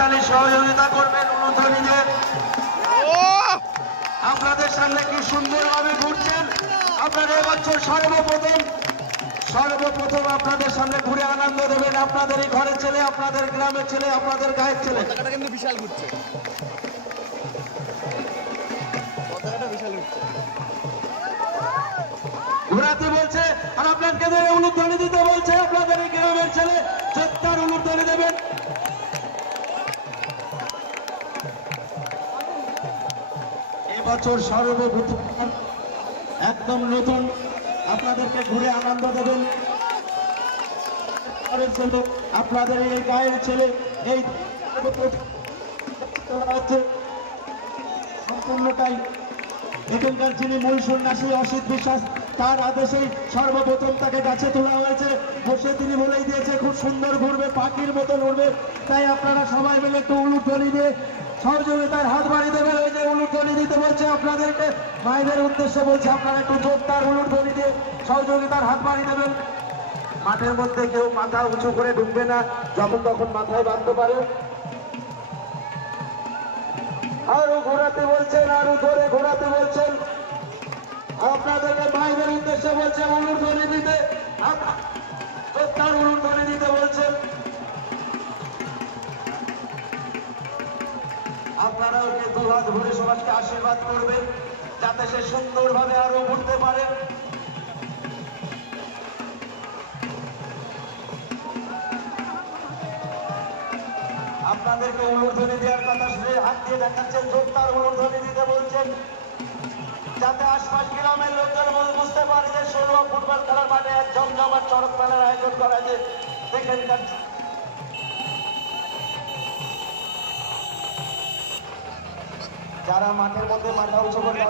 তাহলে সহযোগিতা করবেন অনুধ্বনিতে আপনাদের সামনে কি সুন্দরভাবে ঘুরছেন? আপনারা এবছর সর্বপ্রথম সর্বপ্রথম আপনাদের সামনে ঘুরে আনন্দ দেবেন আপনাদেরই ঘরের ছেলে আপনাদের গ্রামের ছেলে আপনাদের গায়ের ছেলে। কিন্তু বিশাল ঘুরছে। ঘোরাতে বলছে আর আপনাকে অনুধ্বনি দিতে বলছে আপনাদের এবছর সর্বপ্রথম একদম নতুন আপনাদেরকে ঘুরে আনন্দ দেবেন। আপনাদের এই গায়ের ছেলে, এই সম্পূর্ণটাই এখানকার যিনি মূল সন্ন্যাসী অসিত বিশ্বাস, তার আদেশেই সর্বপ্রথম তাকে গাছে তোলা হয়েছে। বসে তিনি বলেই দিয়েছে, খুব সুন্দর ঘুরবে, পাখির মতন উড়বে। তাই আপনারা সবাই মিলে একটু উলুধ্বনি দিয়ে সহযোগিতার হাত বাড়িয়ে দেবেন। দিতে বলছে আপনাদেরকে। মায়েদের উদ্দেশ্যে বলছে আপনারা একটু জোরদার উলুধ্বনি দিয়ে সহযোগিতার হাত বাড়িয়ে দেবেন। মাঠের মধ্যে কেউ মাথা উঁচু করে ঢুকবে না, যখন তখন মাথায় বাঁধতে পারে। আরও ঘোরাতে বলছেন, আরও ধরে ঘোরাতে বলছেন। আপনাদেরকে আপনারা ওকে দু হাত ভরে সবাইকে আশীর্বাদ করবেন, যাতে সে সুন্দরভাবে আরও ঘুরতে পারে। আপনাদেরকে অনুর্ধনি দেওয়ার কথা শুনে হাত দিয়ে দেখাচ্ছেন জোরদার অনুর্ধনি দিতে বলছেন, যাতে আশপাশ গ্রামের লোকজন বুঝতে পারে যে ষোলো ফুটবল খেলার মাঠে এক জমজমাট চড়ক মেলার আয়োজন করা যে এখানকার যারা মাঠের মধ্যে মাথা উঁচু করে